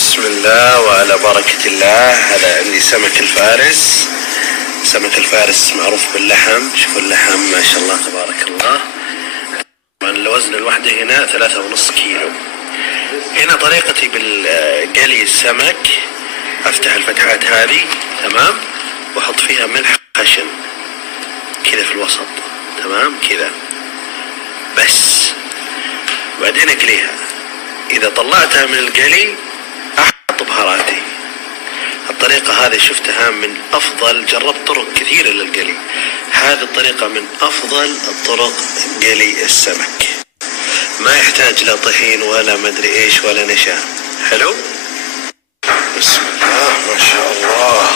بسم الله وعلى بركة الله. هذا عندي سمك الفارس. سمك الفارس معروف باللحم. شوفوا اللحم ما شاء الله تبارك الله. طبعا الوزن الوحدة هنا 3.5 كيلو. هنا طريقتي بالقلي السمك، افتح الفتحات هذه تمام، واحط فيها ملح خشن كذا في الوسط تمام كذا بس، بعدين اقليها. اذا طلعتها من القلي احط بهاراتي. الطريقة هذه شفتها من افضل، جربت طرق كثيرة للقلي، هذه الطريقة من افضل الطرق قلي السمك. ما يحتاج لا طحين ولا مدري ايش ولا نشا. حلو. بسم الله ما شاء الله.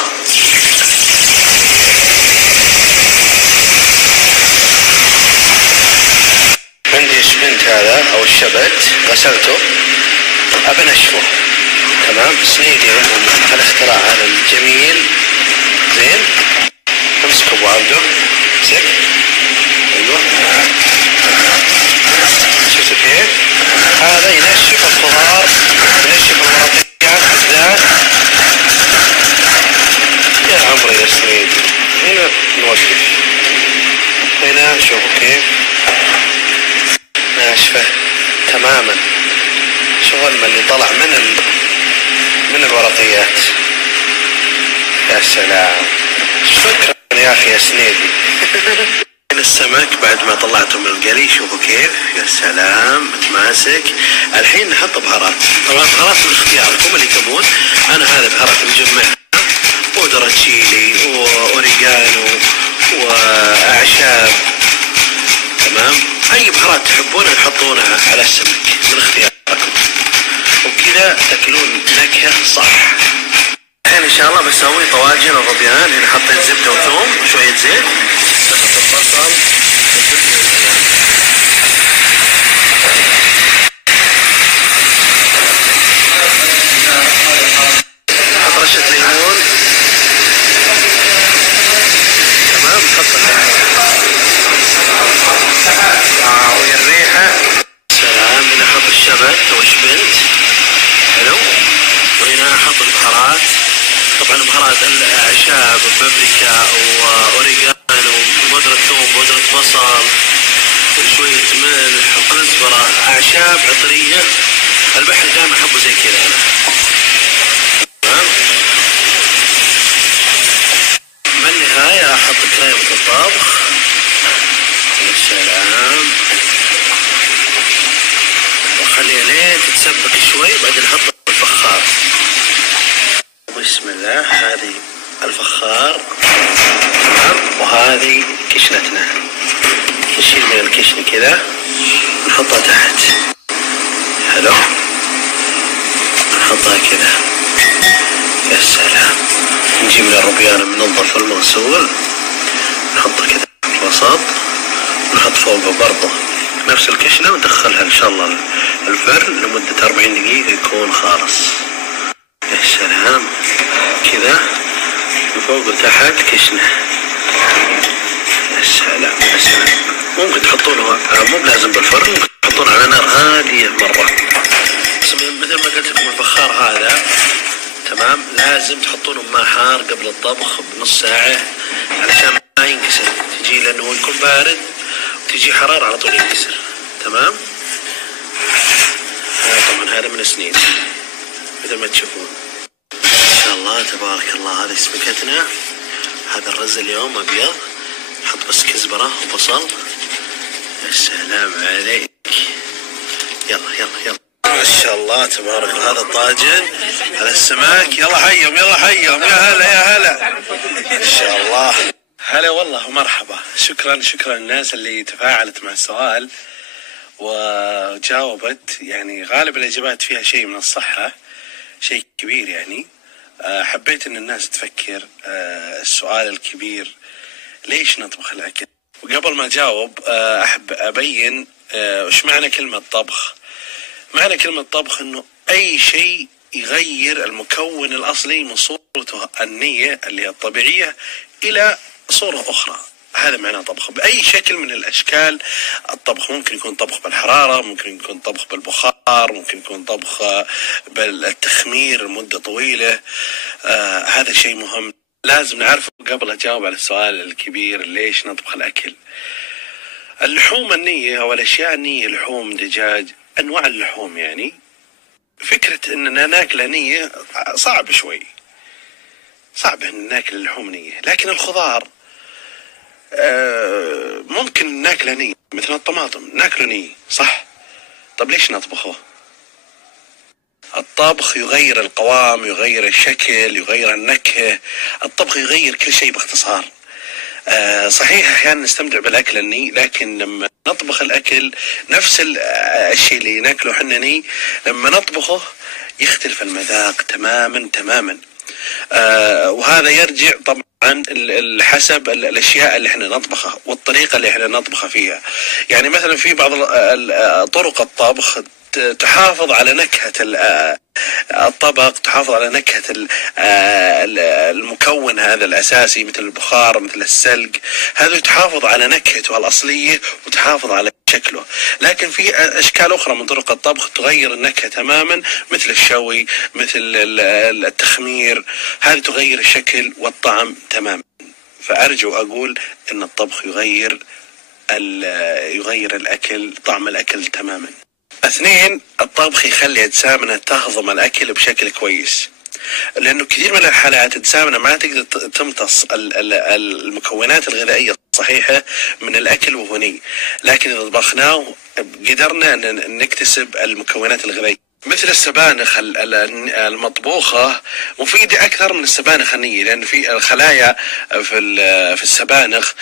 عندي الشبنت هذا او الشبت غسلته، ابى انشفه تمام. سنيدي عندهم الاختراع هذا الجميل. زين، امسكه ابو عبده، امسك. ايوه شفتوا كيف؟ هذا ينشف الخضار، ينشف المرطيات بالذات. يا عمري يا سنيدي. هنا نوقف، هنا شوفوا كيف ناشفة تماما. شوفوا الماء اللي طلع من الورقيات. يا سلام، شكرا يا اخي يا سنيدي. السمك بعد ما طلعته من القلي شوفوا كيف، يا سلام متماسك. الحين نحط بهارات. طبعا بهارات باختياركم اللي تبون. انا هذا بهارات مجمعها، بودرة تشيلي واوريجانو واعشاب تمام. اي بهارات تحبونها تحطونها على السمك من اختياركم، وبكذا تاكلون نكهة صح. الحين ان شاء الله بسوي طواجن الربيان. هنا حطيت زبدة وثوم وشوية زيت. بحط البصل والفلفل والبيان. حط رشة ليمون تمام. حط ويا الريحة سلام. هنا احط الشبت او الشبنت. حلو. وهنا احط البهارات. طبعا بهارات الاعشاب، بابريكا واوريجانو، بودرة ثوم، بودرة بصل، وشوية ملح وكزبرة، اعشاب عطرية. البحر دائما احبه زي كذا انا تمام. بالنهاية احط كريمة الطبخ. يا سلام. واخليها لين تتسبك شوي، بعدين احطها في الفخار. بسم الله. هذه الفخار تمام، وهذه كشنتنا. نشيل من الكشنة كذا نحطها تحت. حلو. نحطها كذا. يا سلام. نجيب الربيان المنظف والمغسول نحطه كذا في الوسط، نحط فوقه برضه نفس الكشنة، وندخلها ان شاء الله الفرن لمدة 40 دقيقة يكون خالص. يا سلام كذا من فوق وتحت كشنة. يا سلام يا سلام. ممكن تحطونه مو بلازم بالفرن، ممكن تحطونه على نار هادية مرة. بس مثل ما قلت لكم الفخار هذا تمام لازم تحطونه بماء حار قبل الطبخ بنص ساعة علشان ما ينكسر. تجي لأنه يكون بارد وتجي حرارة على طول ينكسر تمام. طبعا هذا من السنين مثل ما تشوفون ما شاء الله تبارك الله. هذه سمكتنا. هذا الرز اليوم ابيض، حط بس كزبرة وبصل. يا سلام عليك. يلا يلا يلا ما شاء الله تبارك الله. هذا الطاجن، هذا السمك. يلا حيهم يلا حيهم. يا هلا يا هلا ان شاء الله. هلا والله ومرحبا. شكرا الناس اللي تفاعلت مع السؤال وجاوبت. يعني غالب الإجابات فيها شيء من الصحة، شيء كبير يعني. حبيت ان الناس تفكر. السؤال الكبير ليش نطبخ الأكل؟ وقبل ما أجاوب أحب أبين وش معنى كلمة طبخ. معنى كلمة طبخ انه اي شيء يغير المكون الاصلي من صورته النية اللي هي الطبيعية الى صورة اخرى. هذا معناه طبخ بأي شكل من الأشكال. الطبخ ممكن يكون طبخ بالحرارة، ممكن يكون طبخ بالبخار، ممكن يكون طبخ بالتخمير لمدة طويلة. هذا شيء مهم لازم نعرفه قبل أجاوب على السؤال الكبير ليش نطبخ الأكل. اللحوم النية أو الأشياء النية، لحوم، دجاج، أنواع اللحوم، يعني فكرة أننا ناكل نية صعب شوي، صعب أن ناكل اللحوم نية. لكن الخضار ممكن ناكله نية، مثل الطماطم ناكله نية صح. طب ليش نطبخه؟ الطبخ يغير القوام، يغير الشكل، يغير النكهة. الطبخ يغير كل شيء باختصار. صحيح أحيانا نستمتع بالأكل الني، لكن لما نطبخ الأكل نفس الشيء اللي ناكله حنا ني، لما نطبخه يختلف المذاق تماما تماما. وهذا يرجع طبعا حسب الاشياء اللي احنا نطبخها والطريقة اللي احنا نطبخها فيها. يعني مثلا في بعض طرق الطبخ تحافظ على نكهة الطبق، تحافظ على نكهة المكون هذا الأساسي، مثل البخار، مثل السلق. هذا تحافظ على نكهته الأصلية وتحافظ على شكله. لكن في أشكال أخرى من طرق الطبخ تغير النكهة تماما، مثل الشوي، مثل التخمير. هذه تغير الشكل والطعم تماما. فأرجو أقول أن الطبخ يغير الأكل، طعم الأكل تماما. 2، الطبخ يخلي أجسامنا تهضم الأكل بشكل كويس، لأنه كثير من الحالات أجسامنا ما تقدر تمتص المكونات الغذائية الصحيحة من الأكل وهو ني. لكن إذا طبخناه قدرنا أن نكتسب المكونات الغذائية. مثل السبانخ المطبوخة مفيدة أكثر من السبانخ النية، لأن في الخلايا في السبانخ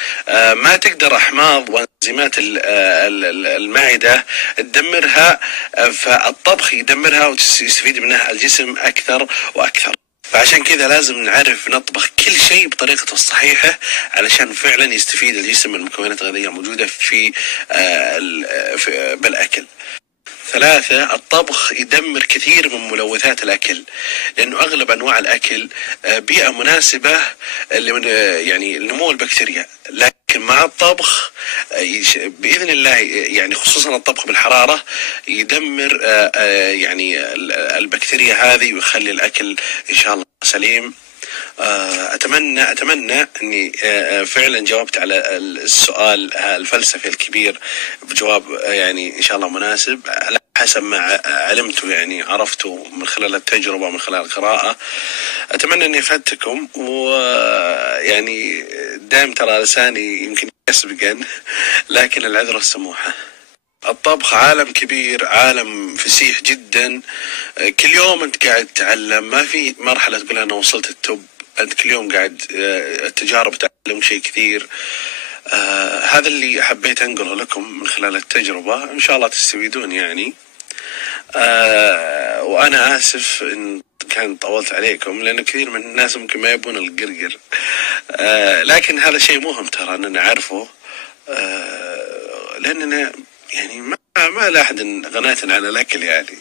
ما تقدر أحماض وانزيمات المعدة تدمرها، فالطبخ يدمرها ويستفيد منها الجسم أكثر وأكثر. فعشان كذا لازم نعرف نطبخ كل شيء بطريقته الصحيحة علشان فعلا يستفيد الجسم من المكونات الغذائية الموجودة بالأكل. 3، الطبخ يدمر كثير من ملوثات الأكل، لأنه أغلب أنواع الأكل بيئة مناسبة يعني نمو البكتيريا. لكن مع الطبخ بإذن الله، يعني خصوصا الطبخ بالحرارة، يدمر يعني البكتيريا هذه ويخلي الأكل إن شاء الله سليم. أتمنى أني فعلا جاوبت على السؤال الفلسفي الكبير بجواب يعني إن شاء الله مناسب على حسب ما علمته، يعني عرفته من خلال التجربة ومن خلال القراءة. أتمنى أني أفدتكم، ويعني دائم ترى لساني يمكن يسبقا، لكن العذر السموحة. الطبخ عالم كبير، عالم فسيح جدا. كل يوم أنت قاعد تتعلم، ما في مرحلة تقول أنا وصلت التوب. أنت كل يوم قاعد التجارب تعلم شيء كثير. هذا اللي حبيت أنقله لكم من خلال التجربة، إن شاء الله تستفيدون يعني. وأنا آسف إن كان طولت عليكم، لأن كثير من الناس ممكن ما يبون القرقر. لكن هذا شيء مهم ترى أننا نعرفه، لأننا يعني ما لا أحد غناة عن الأكل يعني.